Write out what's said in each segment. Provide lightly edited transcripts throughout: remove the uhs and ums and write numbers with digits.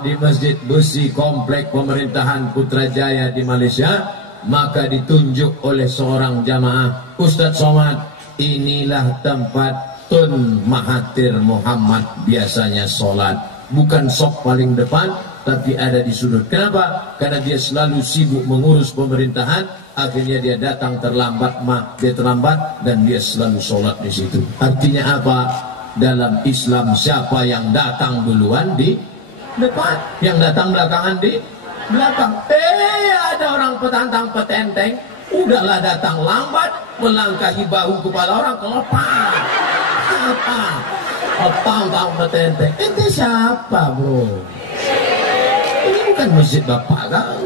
jamaah di Masjid Besi Komplek Pemerintahan Putrajaya di Malaysia, maka ditunjuk oleh seorang jamaah, Ustadz Somad, inilah tempat Tun Mahathir Muhammad biasanya sholat. Bukan sok paling depan, tapi ada di sudut. Kenapa? Karena dia selalu sibuk mengurus pemerintahan. Akhirnya dia datang terlambat, dia terlambat dan dia selalu sholat di situ. Artinya apa? Dalam Islam siapa yang datang duluan di depan, yang datang belakangan di belakang. Ada orang petantang petenteng, udahlah datang lambat, melangkahi bahu kepala orang kelepar. Apa? Petantang petenteng. Ente siapa, bro? Ini bukan masjid bapak kan?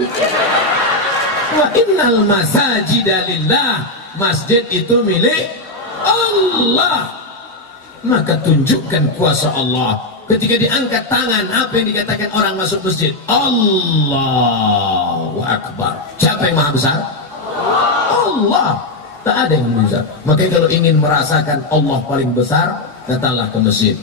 Wa innal masajida lillah, masjid itu milik Allah. Maka tunjukkan kuasa Allah. Ketika diangkat tangan, apa yang dikatakan orang masuk masjid? Allahu Akbar. Siapa yang maha besar? Allah. Tak ada yang lebih besar. Makanya kalau ingin merasakan Allah paling besar, datanglah ke masjid.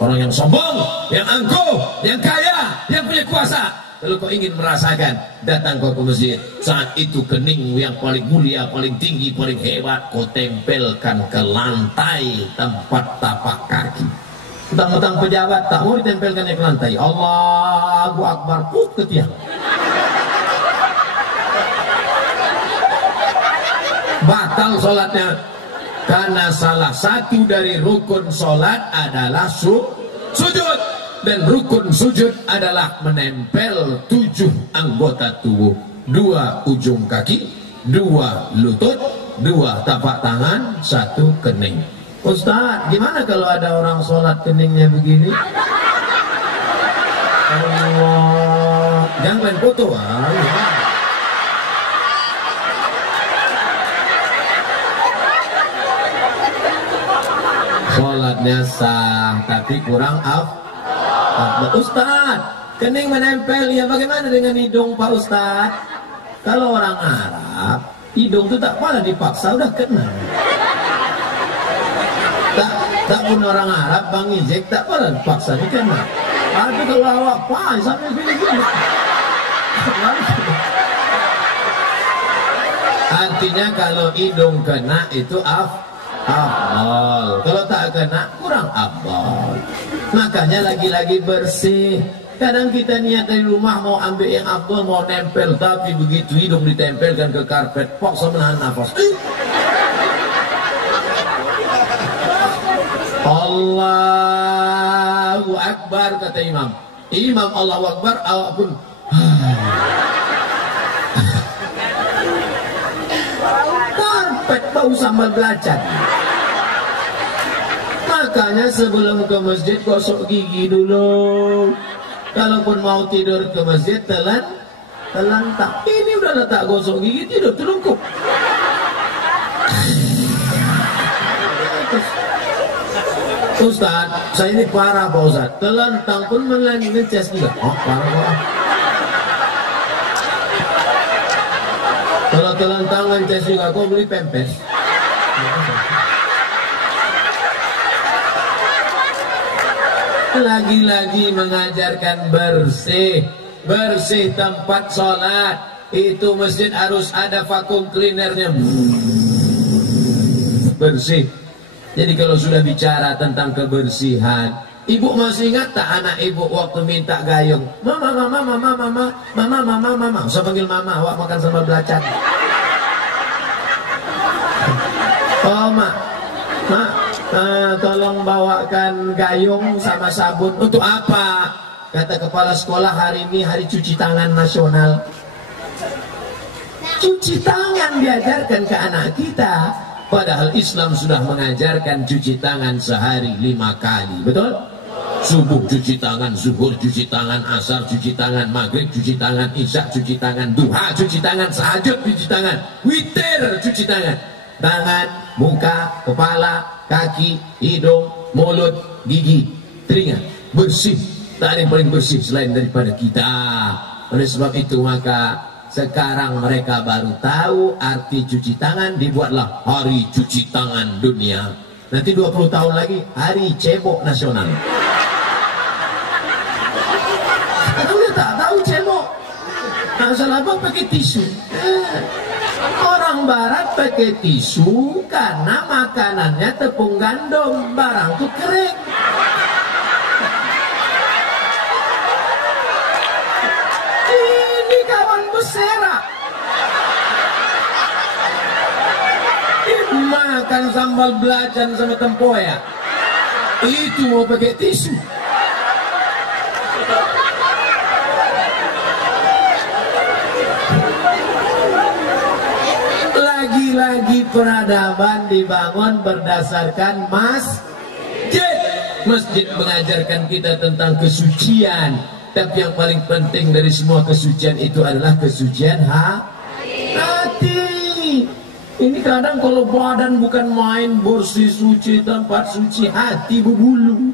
Orang yang sombong, yang angkuh, yang kaya, yang punya kuasa, kalau kau ingin merasakan, datang kau ke masjid. Saat itu kening yang paling mulia, paling tinggi, paling hebat, kau tempelkan ke lantai tempat tapak kaki. Tentang pejabat tak mau ditempelkannya ke lantai. Allahu Akbar, put ke tiang. Batal sholatnya. Karena salah satu dari rukun sholat adalah sujud. Dan rukun sujud adalah menempel 7 anggota tubuh. 2 ujung kaki, 2 lutut, 2 tapak tangan, 1 kening. Ustaz, gimana kalau ada orang sholat keningnya begini? Allah, jangan main foto. Sholatnya sah, tapi kurang Ustaz, kening menempel, ya bagaimana dengan hidung Pak Ustaz? Kalau orang Arab, hidung itu tak pernah dipaksa, udah kena. Tak pun orang Arab, Bang Ijek, tak pernah dipaksa, ini kena. Aduh kalau awak, wah, sampai gini-gini. Artinya kalau hidung kena itu afdal. Kalau tak kena kurang afdal. Makanya lagi-lagi bersih. Kadang kita niat dari rumah mau ambil yang afdal, mau nempel, tapi begitu hidung ditempelkan ke karpet, paksa menahan nafas. Allahu Akbar, kata imam. Imam Allahu Akbar, awak pun karpet bau sambal belacan. Makanya sebelum ke masjid gosok gigi dulu. Kalaupun mau tidur ke masjid telantak. Ini udah letak gosok gigi, tidur telungkup. Ustaz, saya ini parah Pak Ustaz. Telentang pun ngeces juga. Oh, parah. Kalau telentang ngeces juga, kau beli pempes. Lagi-lagi mengajarkan bersih tempat sholat. Itu masjid harus ada vakum cleanernya, bersih. Jadi kalau sudah bicara tentang kebersihan, ibu masih ingat tak anak ibu waktu minta gayung? Mama. Usah panggil mama, awak makan sambal belacan. Oh mak, tolong bawakan gayung sama sabun. Untuk apa? Kata kepala sekolah, hari ini hari cuci tangan nasional. Cuci tangan diajarkan ke anak kita. Padahal Islam sudah mengajarkan cuci tangan sehari 5 kali. Betul? Subuh cuci tangan, zuhur cuci tangan, asar cuci tangan, maghrib cuci tangan, isya cuci tangan, duha cuci tangan, tahajud cuci tangan, witir cuci tangan. Tangan, muka, kepala, kaki, hidung, mulut, gigi, telinga. Bersih. Tak ada yang paling bersih selain daripada kita. Oleh sebab itu maka sekarang mereka baru tahu arti cuci tangan. Dibuatlah hari cuci tangan dunia. Nanti 20 tahun lagi hari cebok nasional. Asal abang pakai tisu. Orang barat pakai tisu karena makanannya tepung gandum, barang tuh kering. Ini kawan beserak. Makan sambal belacan sama tempoyak. Itu mau pakai tisu. Lagi-lagi peradaban dibangun berdasarkan masjid. Masjid mengajarkan kita tentang kesucian. Tapi yang paling penting dari semua kesucian itu adalah kesucian hati. Ini kadang kalau badan bukan main bersih suci, tempat suci, hati berbulu,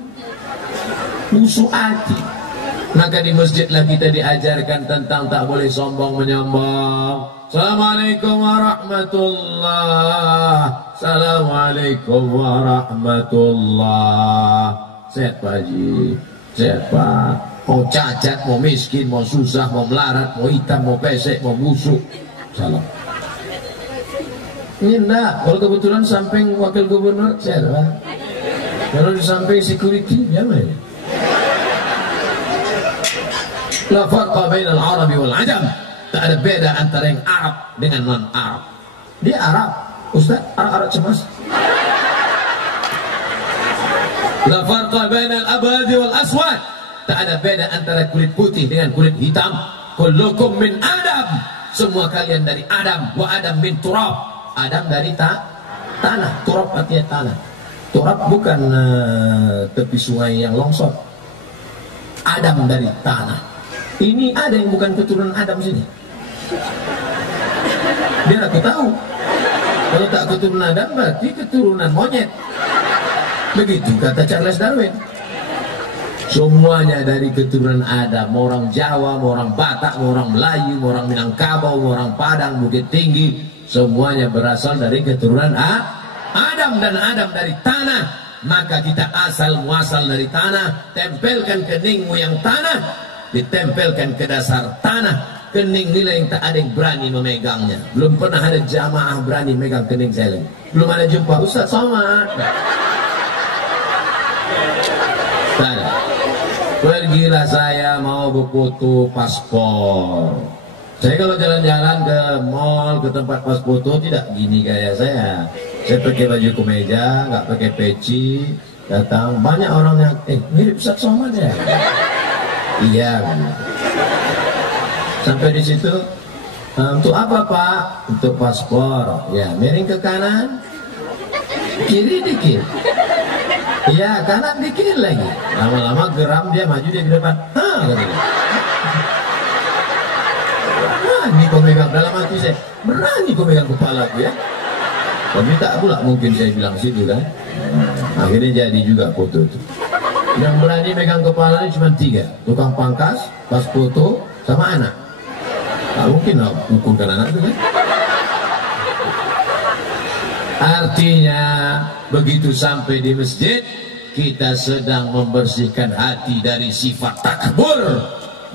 busuk hati. Maka di masjidlah kita diajarkan tentang tak boleh sombong menyombong. Assalamualaikum warahmatullahi. Assalamualaikum warahmatullahi. Sehat Pak Haji, sehat Pak. Mau cacat, mau miskin, mau susah, mau melarat, mau hitam, mau pesek, mau busuk. Salam. Ini enggak, kalau kebetulan samping wakil gubernur, saya adalah. Kalau di samping security, gimana? La farqa bainal Arabi wal Ajam. Tak ada beda antara yang Arab dengan non-Arab. Dia Arab, Ustaz, Arab cemas. La farqa bainal abadi wal aswad. Tak ada beda antara kulit putih dengan kulit hitam. Kullukum min Adam. Semua kalian dari Adam, wa Adam min turab. Adam dari tanah, turab artinya tanah. Turab bukan tepi sungai yang longsor. Adam dari tanah. Ini ada yang bukan keturunan Adam sini. Biar aku tahu. Kalau tak keturunan Adam berarti keturunan monyet. Begitu kata Charles Darwin. Semuanya dari keturunan Adam. Mau orang Jawa, mau orang Batak, mau orang Melayu, mau orang Minangkabau, mau orang Padang, Bukit Tinggi. Semuanya berasal dari keturunan Adam, dan Adam dari tanah. Maka kita asal muasal dari tanah. Tempelkan keningmu yang tanah, ditempelkan ke dasar tanah. Kening nilai yang tak ada yang berani memegangnya. Belum pernah ada jamaah berani megang kening saya. Belum ada jumpa Ustaz Somad. Pergilah saya mau berfoto paspor. Saya kalau jalan-jalan ke mall, ke tempat pas foto, tidak gini gaya saya. Saya pakai baju kemeja, nggak pakai peci, datang. Banyak orang yang, mirip Ustaz Somad ya? Iya. Sampai di situ, untuk apa Pak? Untuk paspor. Ya, miring ke kanan, kiri dikit. Ya, kanan dikit lagi. Lama-lama geram dia, maju dia ke depan. Katanya. Berani kau megang, dalam hati saya, berani kau megang kepala aku ya. Tapi tak pula mungkin saya bilang situ kan. Akhirnya jadi juga foto itu. Yang berani megang kepala ini cuma 3. Tukang pangkas, pas foto, sama anak. Tak mungkin lah pukulkan anak itu kan. Artinya begitu sampai di masjid, kita sedang membersihkan hati dari sifat takbur,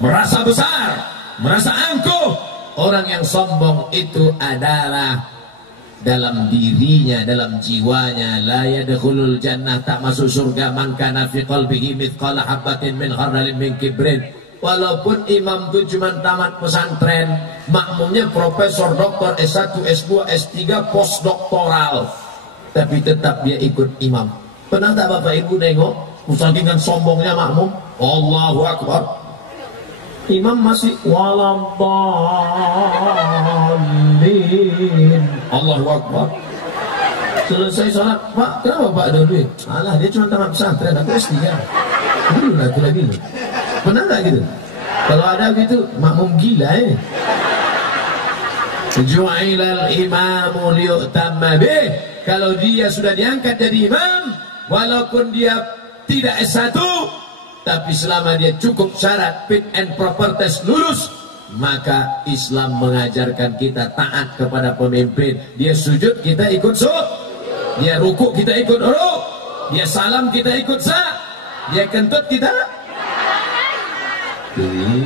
merasa besar, merasa angkuh. Orang yang sombong itu adalah dalam dirinya, dalam jiwanya, la yadkhulul jannah, tak masuk surga man kana fi qalbihi mithqala habatin min khardalin min kibrin. Walaupun imam itu cuma tamat pesantren, makmumnya profesor, doktor, S1, S2, S3, postdoktoral, tapi tetap dia ikut imam. Pernah tak Bapak Ibu nengok, saking sombongnya makmum, Allahu Akbar, imam masih waladhalin, Allahu Akbar. Selesai sholat, Pak, kenapa Pak ada duit? Alah, dia cuma tamat pesantren, aku S3. Dulu lah, aku lagi. Pernah nggak gitu? Kalau ada gitu, makmum gila ini. Ju'ilal imamu liyu'tamma bih. Kalau dia sudah diangkat jadi imam, walaupun dia tidak S1, tapi selama dia cukup syarat fit and proper test lulus, maka Islam mengajarkan kita taat kepada pemimpin. Dia sujud, kita ikut sujud. Dia rukuk, kita ikut rukuk. Dia salam, kita ikut sa. Dia kentut, kita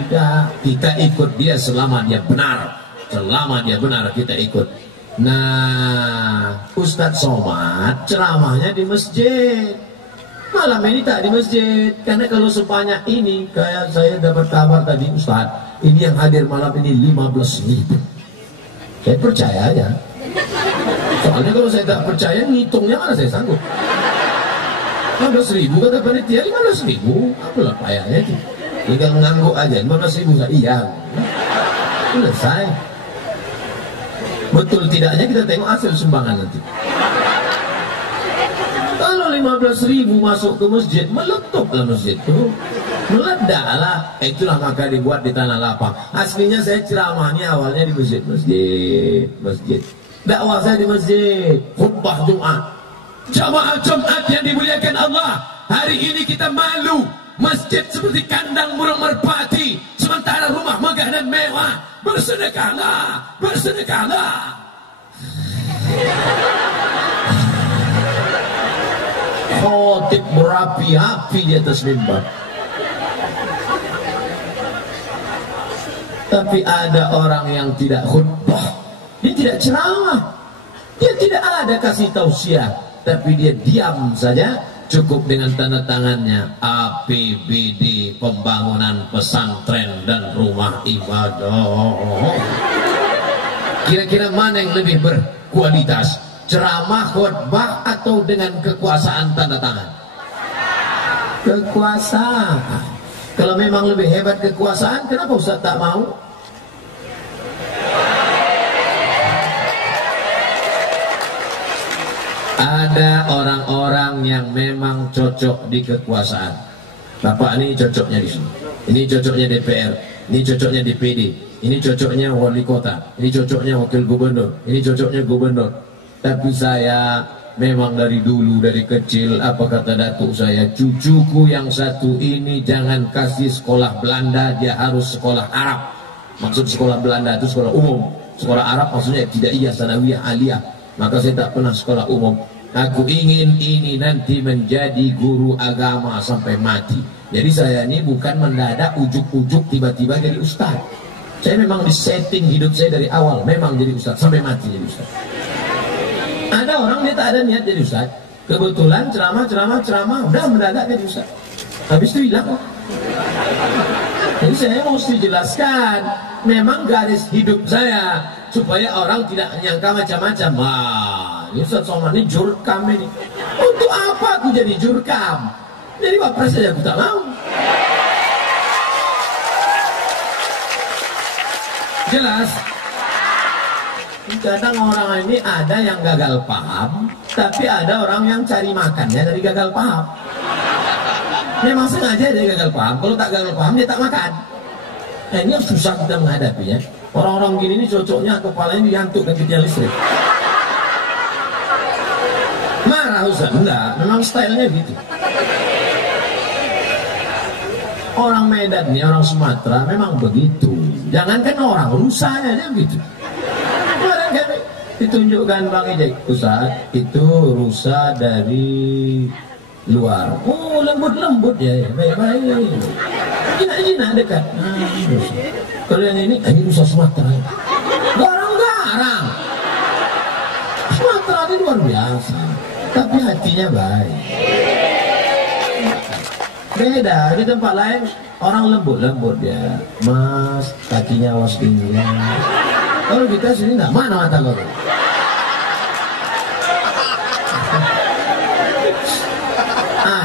Tidak, kita ikut dia selama dia benar. Selama dia benar kita ikut. Nah, Ustadz Somad ceramahnya di masjid. Malam ini tak di masjid. Karena kalau sebanyak ini, kayak saya dapat kabar tadi, Ustadz, ini yang hadir malam ini 15.000. Saya percaya aja. Soalnya kalau saya tak percaya, ngitungnya mana saya sanggup. 15.000 kata panitia, 15.000. Apalah payahnya itu. Tinggal ngangguk aja, 15.000 iya. Selesai. Betul tidaknya kita tengok hasil sumbangan nanti. Kalau 15.000 masuk ke masjid, meletuplah masjid itu, meledaklah. Itulah maka dibuat di tanah lapang. Aslinya saya ceramahnya awalnya di masjid. Dakwah saya di masjid, khutbah Jumat. Jamaah Jumat yang dimuliakan Allah, hari ini kita malu. Masjid seperti kandang burung merpati, sementara rumah megah dan mewah. Bersedekahlah, bersedekahlah. Khotib berapi-api di atas mimbar. Tapi ada orang yang tidak khutbah, dia tidak ceramah, dia tidak ada kasih tausiah, tapi dia diam saja. Cukup dengan tanda tangannya APBD, pembangunan pesantren dan rumah ibadah. Kira-kira mana yang lebih berkualitas? Ceramah, khutbah, atau dengan kekuasaan tanda tangan? Kekuasaan. Kalau memang lebih hebat kekuasaan, kenapa Ustaz tak mau? Ada orang-orang yang memang cocok di kekuasaan. Bapak ini cocoknya di sini, ini cocoknya DPR, ini cocoknya DPD, ini cocoknya wali kota, ini cocoknya wakil gubernur, ini cocoknya gubernur. Tapi saya memang dari dulu, dari kecil, apa kata datuk saya, cucuku yang satu ini jangan kasih sekolah Belanda, dia harus sekolah Arab. Maksud sekolah Belanda itu sekolah umum, sekolah Arab maksudnya tidak iya sanawiyah aliyah. Maka saya tak pernah sekolah umum. Aku ingin ini nanti menjadi guru agama sampai mati. Jadi saya ini bukan mendadak ujuk-ujuk tiba-tiba jadi ustaz. Saya memang disetting hidup saya dari awal, memang jadi ustaz sampai mati jadi ustaz. Ada orang dia tak ada niat jadi ustaz, kebetulan ceramah, udah mendadak jadi ustaz. Habis itu hilang. Jadi saya mesti jelaskan, memang garis hidup saya supaya orang tidak menyangka macam-macam. Wah, ini Ustaz Somad ini jurkam ini. Untuk apa aku jadi jurkam? Jadi wapres saja aku tak mau. Jelas? Kadang orang ini ada yang gagal paham, tapi ada orang yang cari makannya dari gagal paham. Memang sengaja dia gagal paham. Kalau tak gagal paham dia tak makan. Nah, ini susah kita menghadapinya. Orang-orang gini ini cocoknya kepalanya diantukkan ke tiang listrik. Marah Ustaz? Enggak, memang stylenya gitu. Orang Medan nih, orang Sumatera memang begitu. Jangankan orang, rusanya aja begitu. Kemarin kan ditunjukkan Bang Ijek, Ustaz, itu rusa dari luar. Oh, lembut-lembut ya, baik-baik. Jinak-jinak dekat. Kalau yang ini rusa Sumatera. Garang-garang. Sumatera itu luar biasa, tapi hatinya baik. Beda di tempat lain, orang lembut-lembut ya. Mas, kakinya awas tinggi. Kalau kita sini nggak, mana mata kau?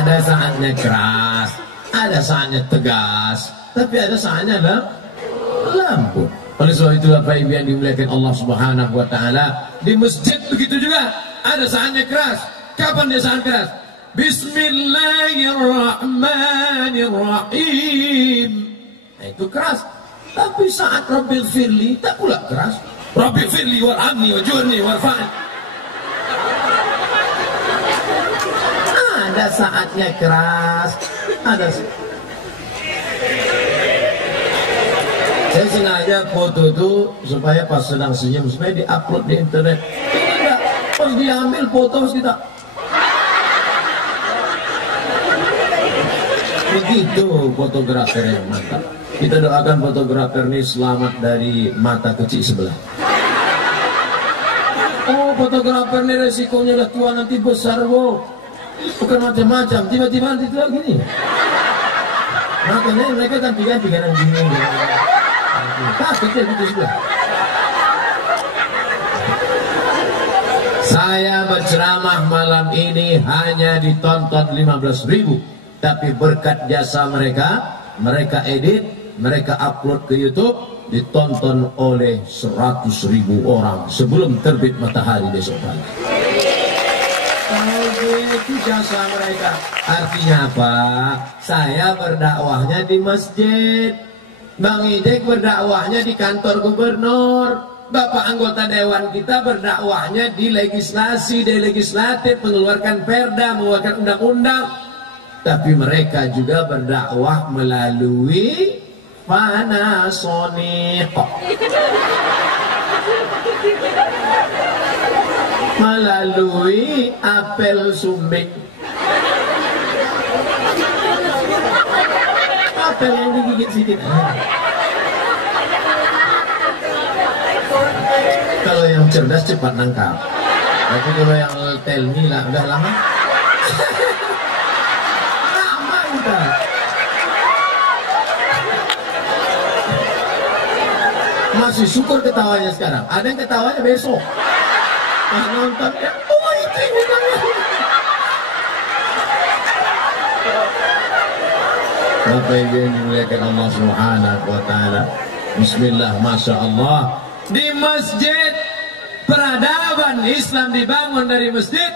Ada saatnya keras, ada saatnya tegas, tapi ada saatnya lembut. Oleh sebab itu Bapak Ibu yang dimuliakan Allah Subhanahu wa taala, di masjid begitu juga ada saatnya keras. Kapan dia saat keras? Bismillahirrahmanirrahim. Nah, itu keras. Tapi saat Rabbil Firli tak pula keras. Rabbil Firli warhamni wajurni warfa'ni. Ada saatnya keras, ada. Saya sengaja foto itu supaya pas sedang senyum supaya diupload di internet. Tidak, pas diambil foto harus kita. Begitu fotografer yang mantap. Kita doakan fotografer ini selamat dari mata kecil sebelah. Oh, fotografer ini resikonya lah tua nanti besar, bu. Bukan macam-macam, tiba-tiba nanti tua gini. Makanya mereka ganti-ganti kanan gini. Kecil gitu sebelah. Saya berceramah malam ini hanya ditonton 15.000, tapi berkat jasa mereka, mereka edit, mereka upload ke YouTube, ditonton oleh 100.000 orang sebelum terbit matahari besok pagi. Itu jasa mereka. Artinya apa? Saya berdakwahnya di masjid, Bang Idek berdakwahnya di kantor gubernur, Bapak anggota dewan kita berdakwahnya di legislasi, di legislatif, mengeluarkan perda, mengeluarkan undang-undang. Tapi mereka juga berdakwah melalui Panasonic, melalui apel sumbing, apel yang digigit sedikit. Kalau yang cerdas cepat nangkap, tapi kalau yang tell me lah udah lama. Lama udah. Masih syukur ketawanya sekarang. Ada yang ketawanya besok. Pas nonton ya, oh itu ini kan. Bapak Ibu yang dimuliakan Allah Subhanahu wa taala. Bismillah, masya Allah. Di masjid, peradaban Islam dibangun dari masjid.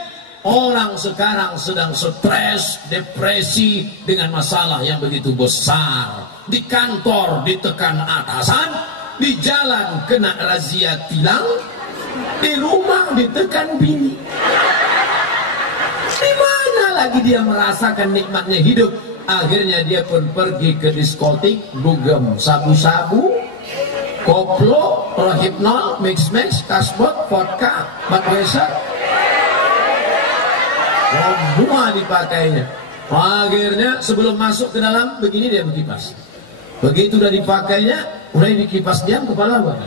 Orang sekarang sedang stres, depresi dengan masalah yang begitu besar. Di kantor ditekan atasan, di jalan kena razia tilang, di rumah ditekan bini. Di mana lagi dia merasakan nikmatnya hidup? Akhirnya dia pun pergi ke diskotik, dugem sabu-sabu, koplo, rohypnol, mix-mix, kasbot, vodka, budweiser, semua dipakainya. Akhirnya sebelum masuk ke dalam begini dia berkipas. Begitu udah dipakainya, mulai dikipas diam kepala gua.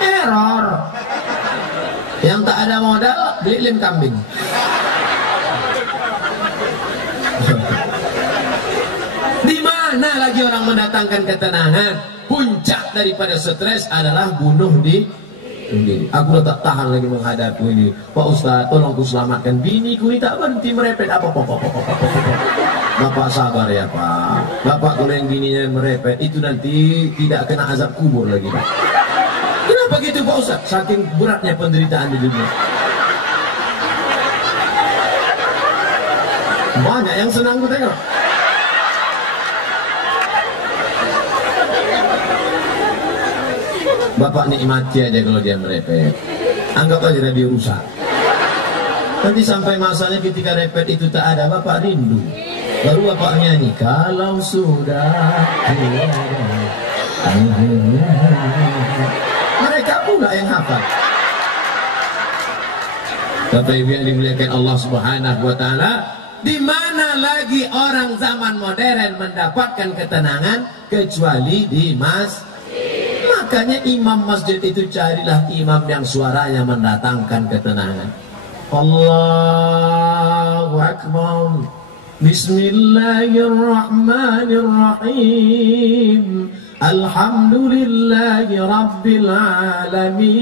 Error. Yang tak ada modal beli lem kambing. Di mana lagi orang mendatangkan ketenangan? Puncak daripada stres adalah bunuh diri. Aku udah tak tahan lagi menghadapi ini. Pak Ustaz, tolong ku selamatkan biniku ini tak berhenti merepet apa. Bapak sabar ya Pak. Bapak kalau yang bininya merepet itu nanti tidak kena azab kubur lagi Pak. Kenapa gitu Pak Ustaz? Saking beratnya penderitaan di dunia. Banyak yang senang ku tengok. Bapak nikmati aja kalau dia merepet. Anggap aja dia rusak. Nanti sampai masanya ketika repet itu tak ada, Bapak rindu. Baru Bapak nyanyi, kalau sudah tiada. Mereka pula yang hafal. Bapak Ibu yang dimuliakan Allah Subhanahu wa taala, di mana lagi orang zaman modern mendapatkan ketenangan kecuali di masjid. Makanya imam masjid itu carilah imam yang suaranya mendatangkan ketenangan. Allahu Akbar. Bismillahirrahmanirrahim. Alhamdulillahi Rabbil Alamin.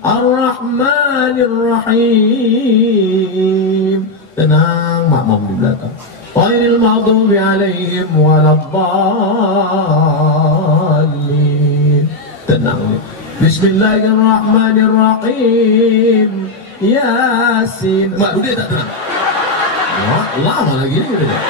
Ar-Rahmanirrahim. Tenang makmum di belakang. Ghairil maghdubi alaihim waladdallin. Tenang. Bismillahirrahmanirrahim. Yasin. Mbak, udah tak tenang? Wah, lama lagi ini udah.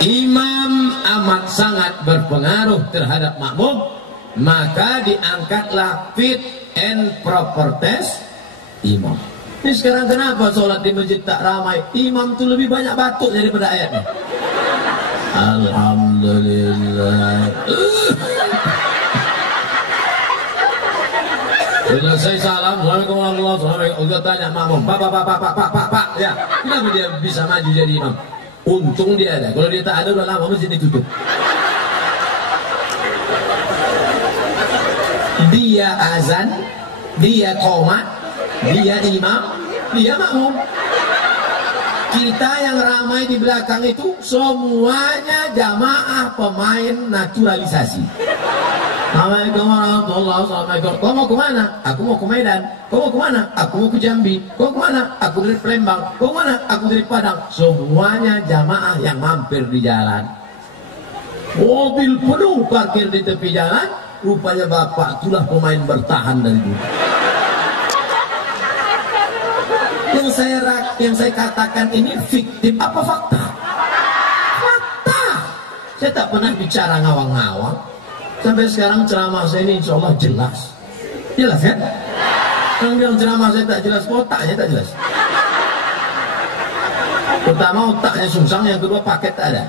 Imam amat sangat berpengaruh terhadap makmum, maka diangkatlah fit and proper test imam. Ini sekarang kenapa sholat di masjid tak ramai? Imam itu lebih banyak batuk daripada ayatnya. Alhamdulillah. Selesai salam, Assalamualaikum warahmatullahi Udah tanya makmum, pak, ya, kenapa dia bisa maju jadi imam? Untung dia ada. Kalau dia tak ada, udah lama masjid ditutup. Dia azan, dia qomat, dia imam, dia makmum. Kita yang ramai di belakang itu semuanya jamaah pemain naturalisasi. Assalamualaikum warahmatullahi wabarakatuh. Kau mau kemana? Aku mau ke Medan. Kau mau kemana? Aku mau ke Jambi. Kau kemana? Aku dari Palembang. Kau kemana? Aku dari Padang. Semuanya jamaah yang mampir di jalan. Mobil penuh parkir di tepi jalan. Rupanya bapak itulah pemain bertahan dari dulu. Yang saya katakan ini fiktif apa fakta? Fakta. Saya tak pernah bicara ngawang-ngawang. Sampai sekarang ceramah saya ini insya Allah jelas. Jelas kan? Yang bilang ceramah saya tak jelas, otaknya tak jelas. Pertama otaknya sungsang, yang kedua paket tak ada.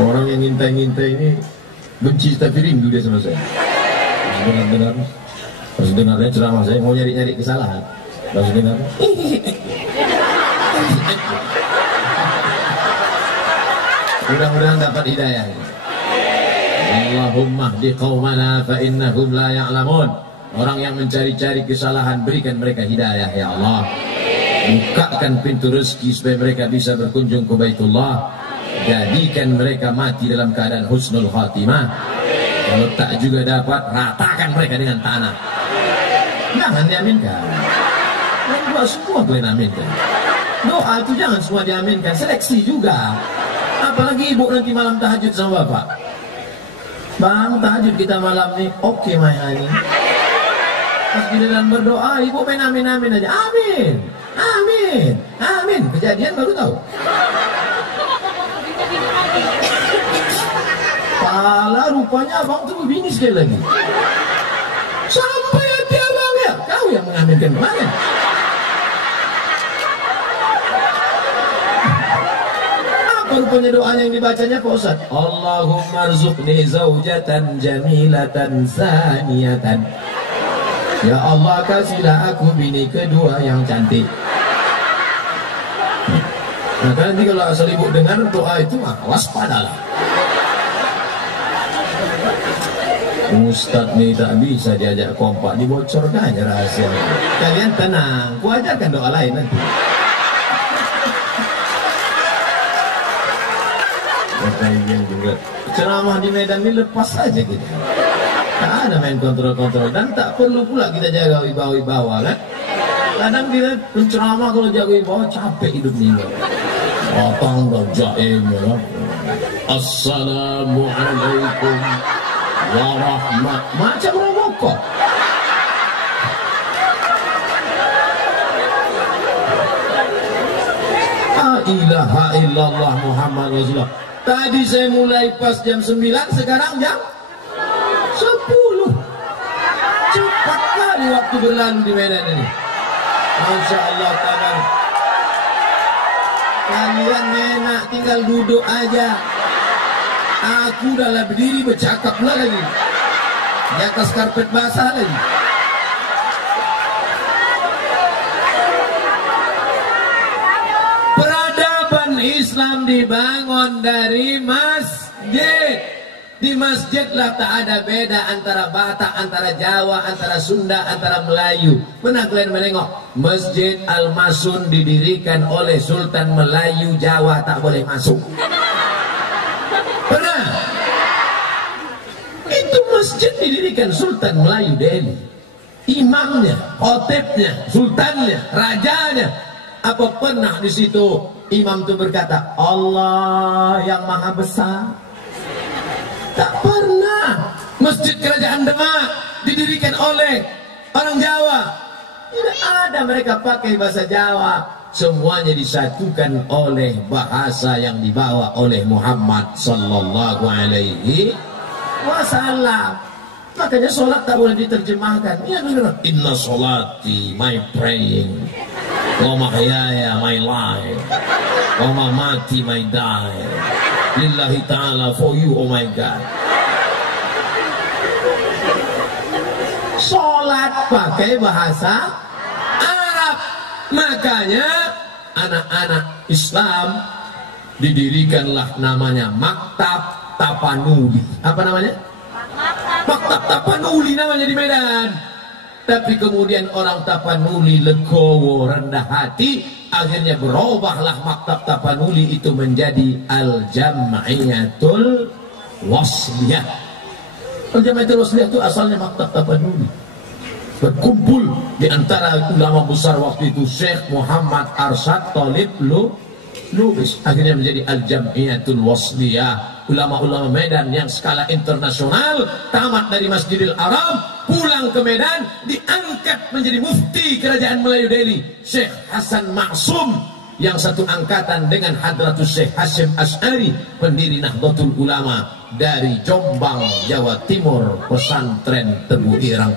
Orang yang ngintai-ngintai ini benci tapi rindu dia sama saya. Benar-benar harus dengarnya ceramah saya, mau nyari-nyari kesalahan. Harus dengar. Mudah-mudahan dapat hidayah. Allahumma hdi qaumana fa innahum la ya'lamun. Orang yang mencari-cari kesalahan, berikan mereka hidayah ya Allah. Bukakan pintu rezeki supaya mereka bisa berkunjung ke Baitullah. Jadikan mereka mati dalam keadaan husnul khatimah. Kalau tak juga dapat, ratakan mereka dengan tanah. Jangan diaminkan. Doa semua boleh diaminkan. Doa itu jangan semua diaminkan, seleksi juga. Apalagi ibu nanti malam tahajud sama bapak. Bang, tahajud kita malam nih. Oke, my honey. Pas giliran berdoa, ibu main amin-amin aja. Amin, amin, amin. Kejadian baru tahu. Pala rupanya abang tuh begini sekali lagi. Sampai hati abang ya. Kau yang mengaminkan kemarin. Rupanya doanya yang dibacanya Pak Ustaz. Allahumma rzuqni zaujatan jamilatan zaniyatan. Ya Allah, kasihlah aku bini kedua yang cantik. Maka nanti kalau asal ibu dengar doa itu, waspadalah. Ustadz nih tak bisa diajak kompak, dibocorkan aja rahasia. Kalian tenang, ku ajarkan doa lain nanti. Juga ceramah di Medan ini lepas saja kita, tak ada main kontrol-kontrol, dan tak perlu pula kita jaga wibawa kan. Kadang kita penceramah kalau jaga wibawa capek hidupnya. Datang dan jaim ya. Assalamualaikum warahmatullahi, macam Robocop. La ilaha illallah Muhammad Rasulullah. Tadi saya mulai pas jam 9, sekarang jam 10. Cepat kali waktu berlalu di Medan ini. Masya Allah, tabarak. Kalian enak tinggal duduk aja. Aku udah berdiri bercakap pula lagi. Di atas karpet basah lagi. Islam dibangun dari masjid. Di masjidlah tak ada beda antara Batak, antara Jawa, antara Sunda, antara Melayu. Pernah kalian menengok Masjid Al-Masun didirikan oleh Sultan Melayu, Jawa tak boleh masuk? Pernah? Itu masjid didirikan Sultan Melayu Delhi. Imamnya, khotibnya, sultannya, rajanya. Apa pernah di situ imam itu berkata Allah yang maha besar? Tak pernah. Masjid Kerajaan Demak didirikan oleh orang Jawa. Tidak ada, mereka pakai bahasa Jawa. Semuanya disatukan oleh bahasa yang dibawa oleh Muhammad sallallahu alaihi wasallam. Makanya sholat tak boleh diterjemahkan. Ya, inna sholati, my praying, wa mahyaya, my life, wa mamati, my die, lillahi ta'ala, for you, oh my God. sholat pakai bahasa Arab. Makanya anak-anak Islam didirikanlah namanya Maktab Tapanuli. Apa namanya? Maktab Tapanuli namanya di Medan. Tapi kemudian orang Tapanuli legowo, rendah hati, akhirnya berubahlah Maktab Tapanuli itu menjadi Al-Jam'iyatul Wasliyah. Al-Jam'iyatul Wasliyah itu asalnya Maktab Tapanuli. Berkumpul di antara ulama besar waktu itu Syekh Muhammad Arsyad Thalib Lubis, akhirnya menjadi Al-Jam'iyatul Wasliyah. Ulama-ulama Medan yang skala internasional, tamat dari Masjidil Haram, pulang ke Medan, diangkat menjadi mufti kerajaan Melayu Delhi, Syekh Hasan Ma'sum, yang satu angkatan dengan Hadratus Syekh Hashim Asy'ari, pendiri Nahdlatul Ulama dari Jombang, Jawa Timur, pesantren Tebu Irang.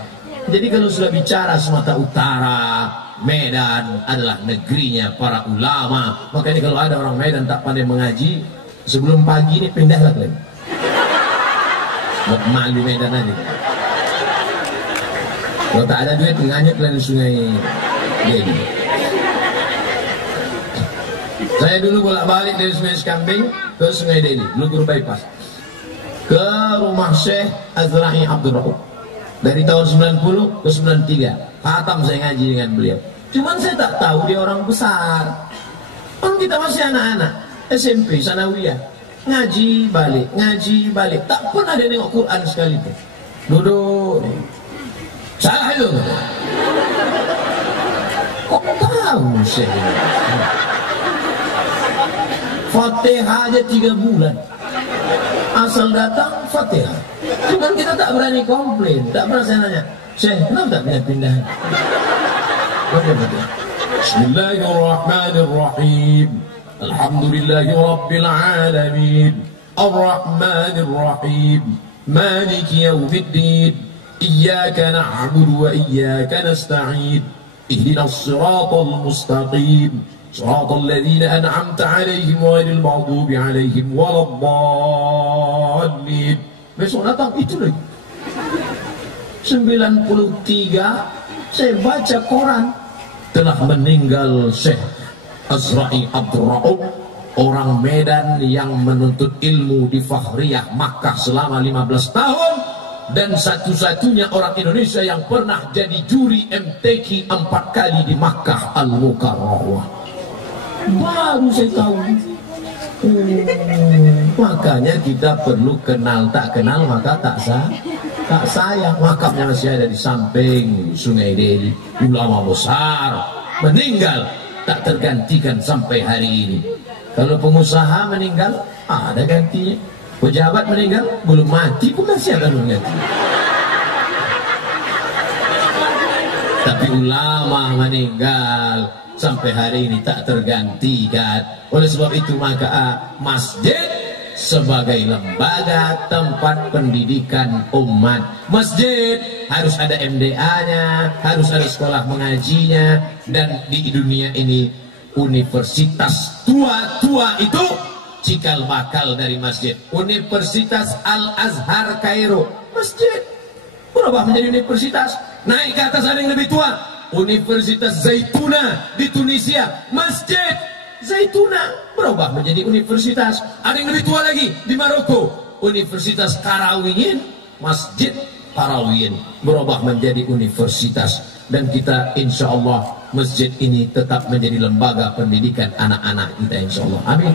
Jadi kalau sudah bicara Sumatera Utara, Medan adalah negerinya para ulama. Makanya kalau ada orang Medan tak pandai mengaji, sebelum pagi ini pindahlah kalian. Buat malu Medan aja. Kalau tak ada duit, nganyek kalian di Sungai Deli. Saya dulu bolak-balik dari Sungai Sekambing ke Sungai Deli, Lugur Bypass, ke rumah Syekh Azrahi Abdul Rauf. Dari tahun 90 ke 93 khatam saya ngaji dengan beliau. Cuman saya tak tahu dia orang besar. Kan kita masih anak-anak SMP, sanawiyah, ngaji balik, tak pernah dia nengok Quran sekalipun. Duduk, salah itu. Kok tahu Syekh? Fatihah aja 3 bulan. Asal datang Fatihah. Cuman kita tak berani komplain. Tak pernah saya nanya, Syekh, kenapa tak pindah-pindah? Bismillahirrahmanirrahim. Alhamdulillahi Rabbil Alamin, Ar-Rahmanir-Rahim, Maliki Yawmiddin, Iyyaka na'budu wa iyyaka nasta'in, Ihdinas siratal mustaqim, Siratal ladzina an'amta 'alaihim ghairil maghdubi 'alaihim waladdallin. Besok datang itu lagi. 93 saya baca koran, telah meninggal Syekh Azrahi Abdul Rauf, orang Medan yang menuntut ilmu di Fakhriyah Makkah selama 15 tahun, dan satu-satunya orang Indonesia yang pernah jadi juri MTQ 4 kali di Makkah Al-Mukarramah. Baru saya tahu. Makanya kita perlu kenal, tak kenal maka tak sayang. Makamnya masih ada di samping Sungai Deli. Ulama besar meninggal tak tergantikan sampai hari ini. Kalau pengusaha meninggal ada gantinya. Pejabat meninggal belum mati pun masih akan mengganti. Tapi ulama meninggal sampai hari ini tak tergantikan. Oleh sebab itu maka masjid sebagai lembaga tempat pendidikan umat. Masjid harus ada MDA-nya, harus ada sekolah mengajinya, dan di dunia ini universitas tua-tua itu cikal bakal dari masjid. Universitas Al-Azhar Kairo, masjid berubah menjadi universitas. Naik ke atas ada yang lebih tua, Universitas Zaituna di Tunisia, masjid Zaituna berubah menjadi universitas. Ada yang lebih tua lagi di Maroko, Universitas Qarawiyyin, masjid Qarawiyyin berubah menjadi universitas. Dan kita insya Allah masjid ini tetap menjadi lembaga pendidikan anak-anak kita insya Allah. Amin.